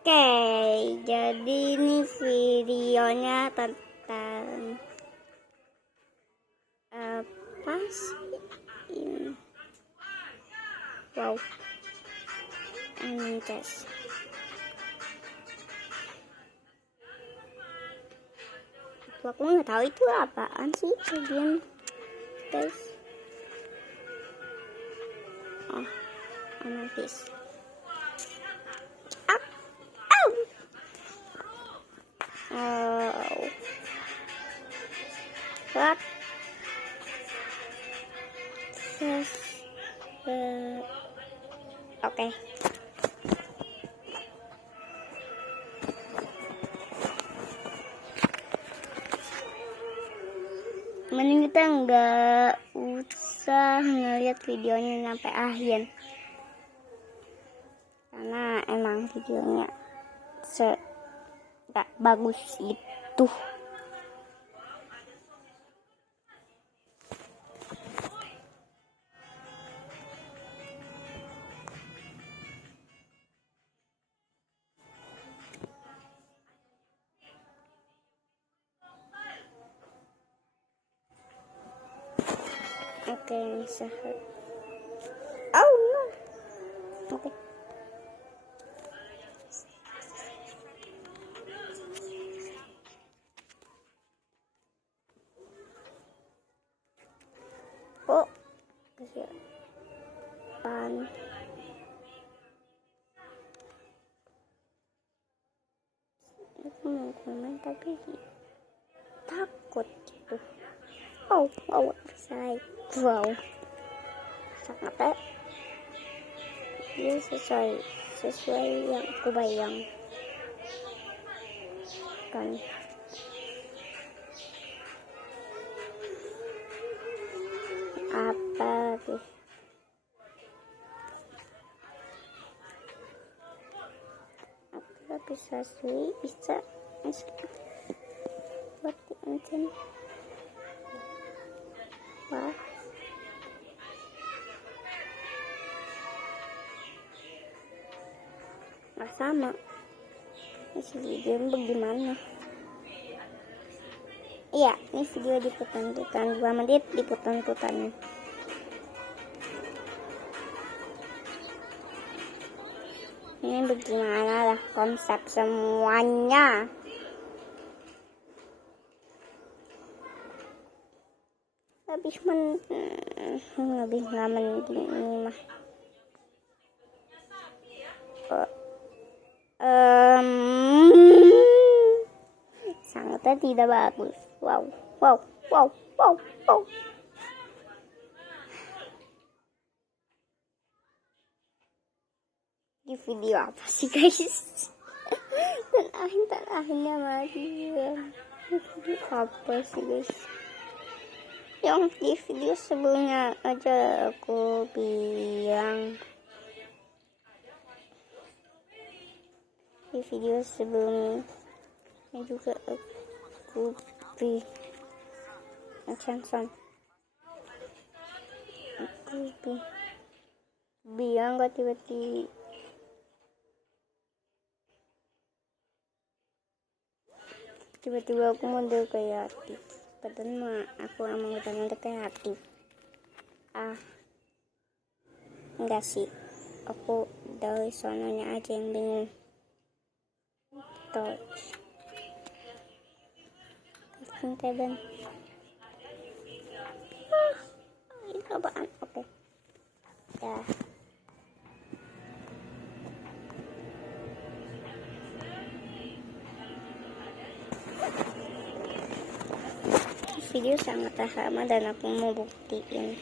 Oke, jadi ini videonya tentang apa sih ini? Wow, tes. Aku nggak tahu itu apaan sih kalian, guys. Oh, anarkis. What? Oke. Mending kita nggak usah ngeliat videonya sampai akhir, karena emang videonya nggak bagus itu. Oke, sehat. Oh no. Oke. Oh, kesiapan. Aku mau komen tapi takut gitu. Oh, selesai. Wow, sangat ini sesuai yang aku bayangkan. Apa sih? Apa bisa sih? Bisa buat diancam. Wah. Nggak sama. Ini video bagaimana? Iya, ini video diputar-putar 2 menit diputar-putar. Ini bagaimana lah konsep semuanya. Lebih nggak mending ini mah. Sangatnya tidak bagus. Wow. Di video apa sih, guys? dan akhirnya mati. Video apa sih, guys? Yang di video sebelumnya aja aku bilang. Di video sebelumnya juga aku bilang gak tiba-tiba aku model kreatif, padahal mah aku emang udah model kreatif. Enggak sih, aku dari sononya aja yang bingung. Santai ban. Ini apaan? Oke. Ya. Video sangat sama dan aku mau buktiin.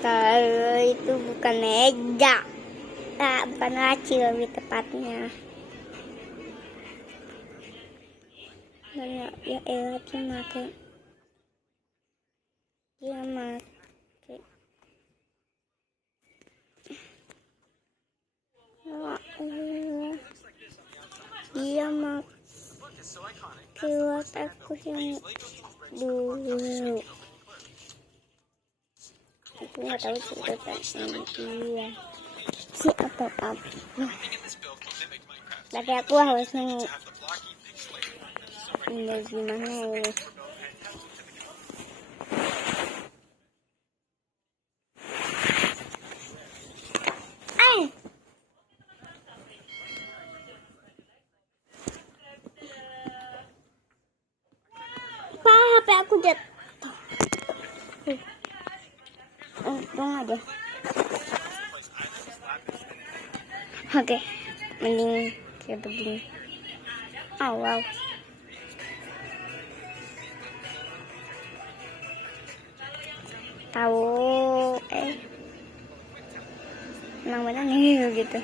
Kalau itu bukan meja. Bukan laci lebih tepatnya. Ya elah make. Dia make. Dia make buat aku yang dulu. Aku aku nggak tahu sih itu kan iya si atau apa. Tapi aku harus nunggu gimana ini. HP aku jatuh. Untung aja. Oke, mending kayak begini. Oh wow. Tahu emang benar nih gitu.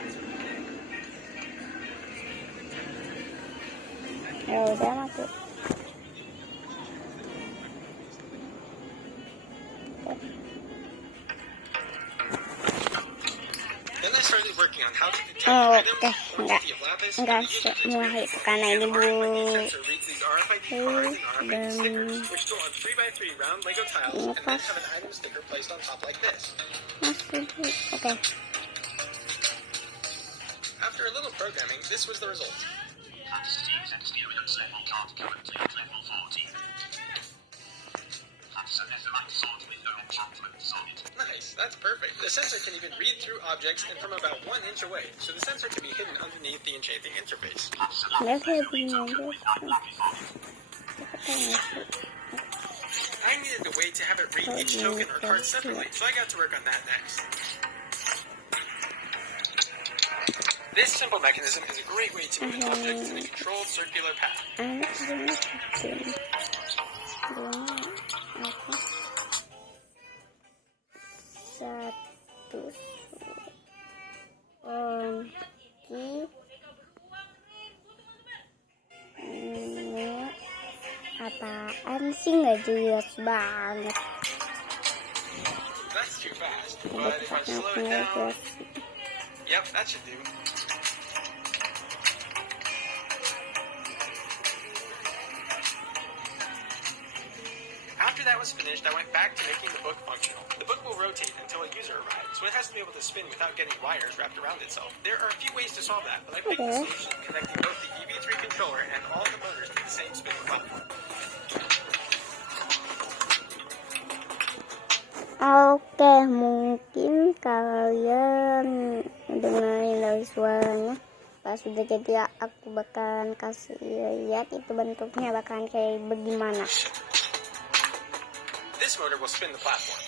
Ya udah masuk. Oh, oke, enggak semua itu karena ini bu dan lepas masuk. Oke. After a little programming, this was the result. Nice, that's perfect. The sensor can even read through objects and from about 1 inch away, so the sensor can be hidden underneath the enchanting interface. I needed a way to have it read each token or card separately, so I got to work on that next. This simple mechanism is a great way to move objects in a controlled circular path. Apaan sih nggak jelas banget. That's too fast, but if I slow it down, yep, that should do. After that was finished, I went back to making the book functional. The book will rotate until a user arrives, so it has to be able to spin without getting wires wrapped around itself. There are a few ways to solve that, but I picked the solution connecting both the EV3 controller and all the motors to the same spinning platform. Oke, mungkin kalian dengerin dari suaranya. Pas sudah jadi aku bakalan kasih lihat itu bentuknya bakalan kayak bagaimana. This motor will spin the platform.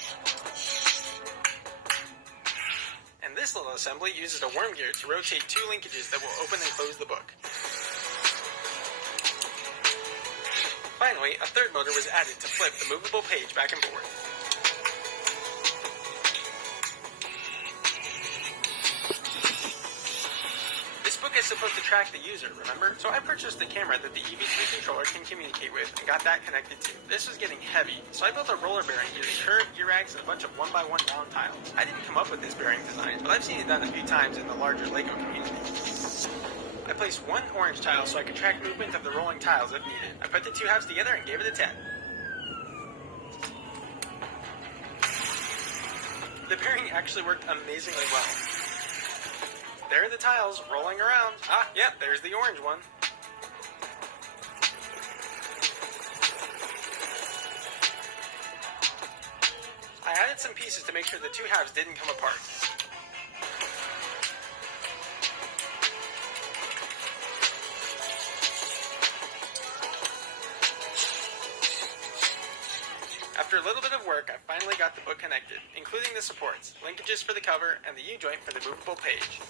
And this little assembly uses a worm gear to rotate 2 linkages that will open and close the book. Finally, a third motor was added to flip the movable page back and forth. Is supposed to track the user, remember? So I purchased the camera that the EV3 controller can communicate with and got that connected too. This was getting heavy, so I built a roller bearing using curved gear racks and a bunch of 1x1 round tiles. I didn't come up with this bearing design, but I've seen it done a few times in the larger LEGO community. I placed 1 orange tile so I could track movement of the rolling tiles if needed. I put the 2 halves together and gave it a 10. The bearing actually worked amazingly well. There are the tiles rolling around. Ah, yep, there's the orange one. I added some pieces to make sure the 2 halves didn't come apart. After a little bit of work, I finally got the book connected, including the supports, linkages for the cover, and the U-joint for the movable page.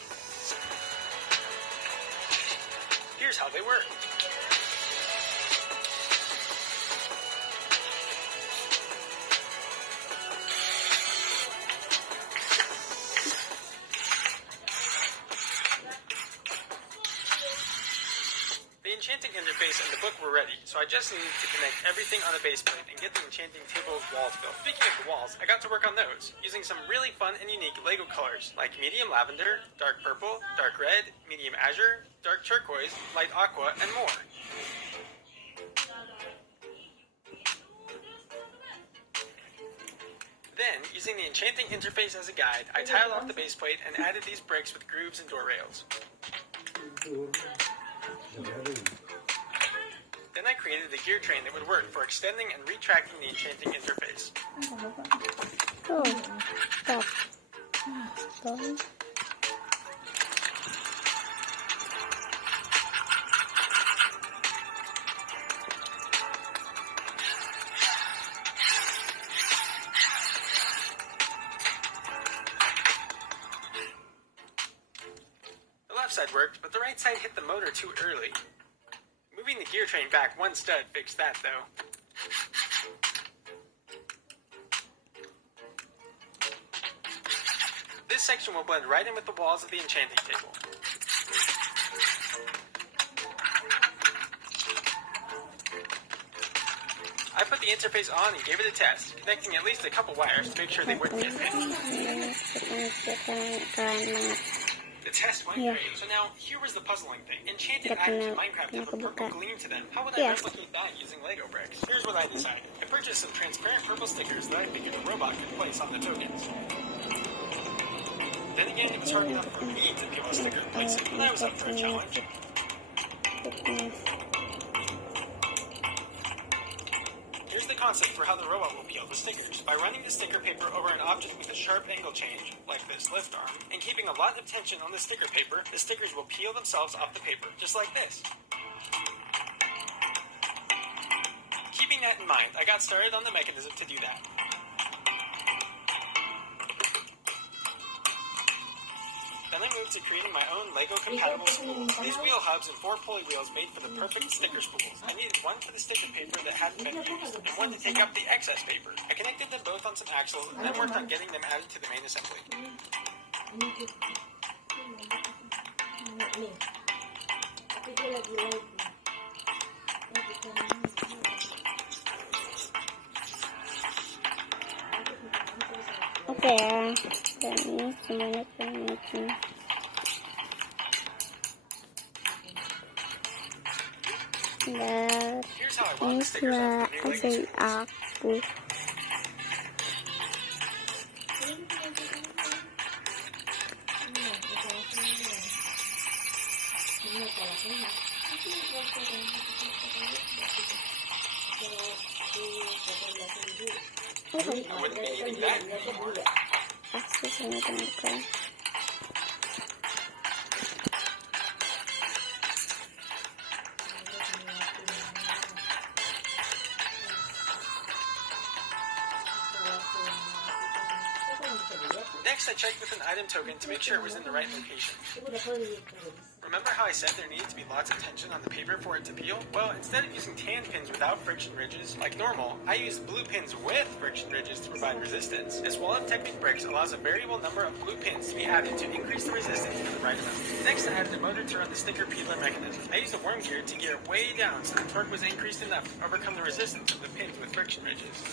Here's how they work. The enchanting interface and the book were ready, so I just needed to connect everything on the base plate and get the enchanting table's walls built. Speaking of the walls, I got to work on those, using some really fun and unique LEGO colors, like medium lavender, dark purple, dark red, medium azure, dark turquoise, light aqua, and more. Then, using the enchanting interface as a guide, I tiled off the base plate and added these bricks with grooves and door rails. Then I created a gear train that would work for extending and retracting the enchanting interface. Oh, stop. Sorry. The left side worked, but the right side hit the motor too early. Moving the gear train back one stud fixed that, though. This section will blend right in with the walls of the enchanting table. I put the interface on and gave it a test, connecting at least a couple wires to make sure they wouldn't get pinned. The test went great, so now here was the puzzling thing. Enchanted items in Minecraft have a purple gleam to them. How would I replicate that using Lego bricks? Here's what I decided. I purchased some transparent purple stickers that I figured a robot could place on the tokens. Then again, it was hard enough for me to peel a sticker and place it, but I was up for a challenge. Here's the concept for how the robot will peel the stickers. By running the sticker paper over an object with a sharp angle change, like this lift arm, and keeping a lot of tension on the sticker paper, the stickers will peel themselves off the paper, just like this. Keeping that in mind, I got started on the mechanism to do that. Then I moved to creating my own Lego-compatible spool. These wheel hubs and 4 pulley wheels made for the perfect sticker spools. I needed one for the sticker paper that hadn't been used, and one to take up the excess paper. I connected them both on some axles, and then worked on getting them added to the main assembly. Oke ya, dan ini semuanya macam dan ini sudah asli aku. I wouldn't be eating that anymore. Asli sangat temukan. Next, I checked with an item token to make sure it was in the right location. Remember how I said there needed to be lots of tension on the paper for it to peel? Well, instead of using tan pins without friction ridges, like normal, I used blue pins with friction ridges to provide resistance. This wall of Technic bricks allows a variable number of blue pins to be added to increase the resistance to the right amount. Next, I added a motor to run the sticker peeler mechanism. I used a worm gear to gear it way down so the torque was increased enough to overcome the resistance of the pins with friction ridges.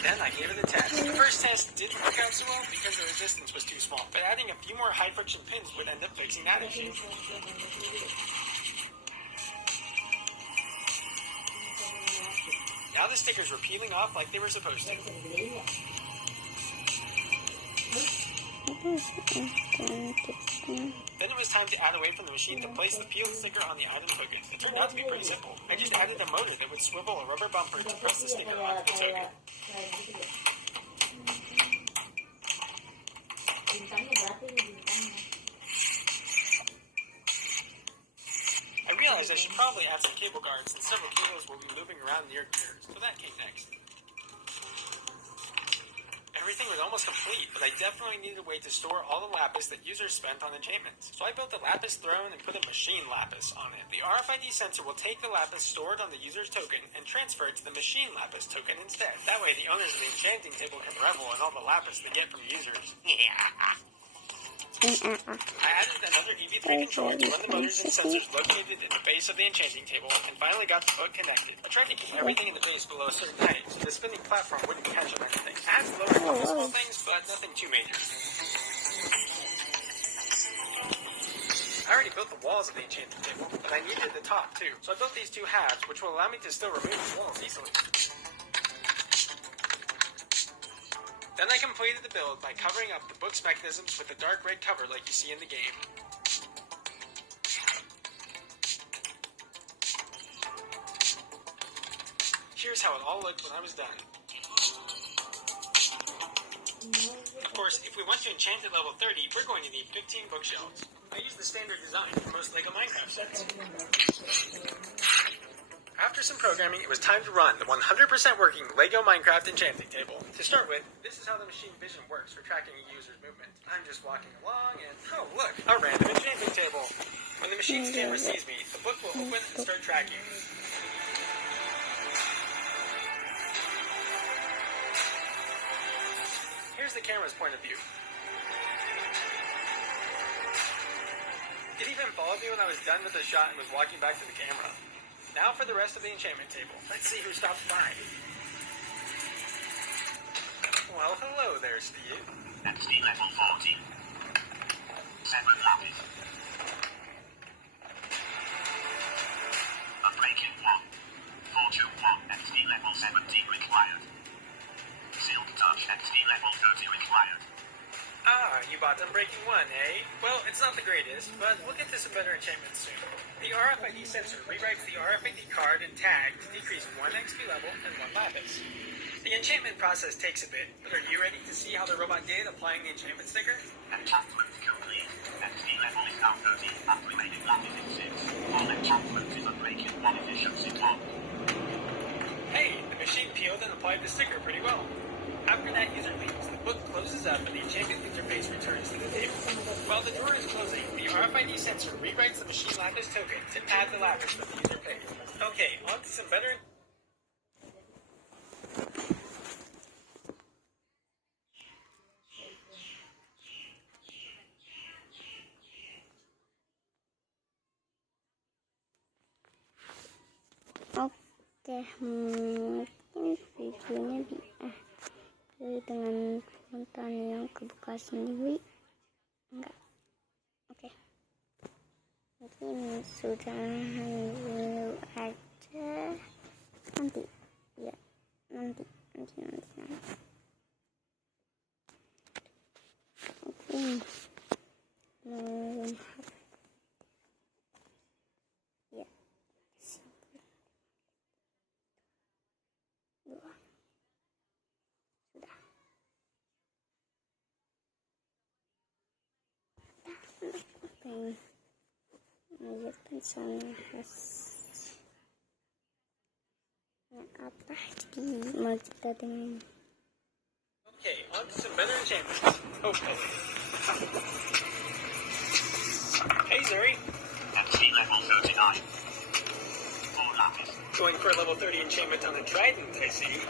Then I gave it a test. The first test didn't work out so well because the resistance was too small, but adding a few more high friction pins would end up fixing that issue. Now the stickers were peeling off like they were supposed to. Then it was time to add a way from the machine to place the peeled sticker on the item token. It turned out to be pretty simple. I just added a motor that would swivel a rubber bumper to press the sticker onto the token. I realized I should probably add some cable guards, and several cables will be moving around near gears, so that came next. Everything was almost complete, but I definitely needed a way to store all the lapis that users spent on enchantments. So I built a lapis throne and put a machine lapis on it. The RFID sensor will take the lapis stored on the user's token and transfer it to the machine lapis token instead. That way the owners of the enchanting table can revel in all the lapis they get from users. I added another EV3 controller to run the motors and sensors located at the base of the enchanting table, and finally got the boat connected. I tried to keep everything in the base below a certain height, so the spinning platform wouldn't catch on anything. I had to lower a couple small things, but nothing too major. I already built the walls of the enchanting table, and I needed the top too. So I built these two halves, which will allow me to still remove the walls easily. Then I completed the build by covering up the book's mechanisms with a dark red cover like you see in the game. Here's how it all looked when I was done. Of course, if we want to enchant at level 30, we're going to need 15 bookshelves. I used the standard design for most LEGO Minecraft sets. After some programming, it was time to run the 100% working LEGO Minecraft enchanting table. To start with, this is how the machine vision works for tracking a user's movement. I'm just walking along and, oh look, a random enchanting table. When the machine's camera sees me, the book will open and start tracking. Here's the camera's point of view. It even followed me when I was done with the shot and was walking back to the camera. Now for the rest of the enchantment table. Let's see who stops by. Well, hello there, Steve. XP level 40. 7 lapis. Unbreaking 1. Fortune 1. XP level 17 required. Silk touch. XP level 30 required. Ah, you bought Unbreaking 1, eh? Well, it's not the greatest, but we'll get to some better enchantments soon. The RFID sensor rewrites the RFID card and tag to decrease 1 XP level and 1 lapis. The enchantment process takes a bit, but are you ready to see how the robot did applying the enchantment sticker? Enchantment complete. XP level is now 30 and remaining lapis is 6. All enchantment is unbreaking 1 efficiency 1. Hey, the machine peeled and applied the sticker pretty well. After that user leaves, the book closes up and the enchantment interface returns to the table. While the drawer is closing, the RFID sensor rewrites the machine lapis token to add the lapis that the user paid. Okay, on to some better... Oke, mungkin videonya diakhiri dengan konten yang kebuka sendiri. Enggak. Oke. Mungkin sudah dulu aja. Nanti. Ya, nanti. Mungkin belum ya. Menunjukkan sana apa jadi mau kita dengan Okay, on to some better enchantments. Hopefully. Hey, Zuri. XP level 39. 4 lapis. Going for a level 30 enchantment on a trident, I see.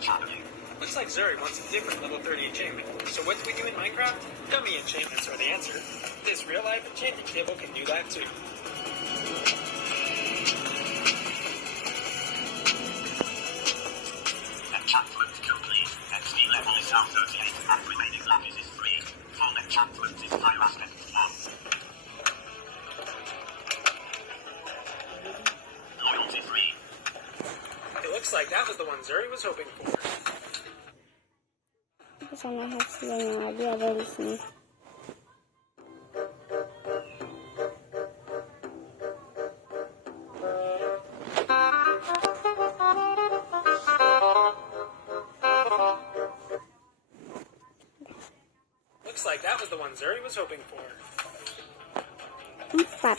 Channeling. Looks like Zuri wants a different level 30 enchantment. So what do we do in Minecraft? Dummy enchantments are the answer. This real-life enchanting table can do that too. Enchantment complete. XP level is now 38 and remaining lapis is 3. Full enchantment is 5 aspect 1. Loyalty 3. It looks like that was the one Zuri was hoping for. sana hasilnya lagi ada di sini. Looks like that was the one Zuri was hoping for. 4.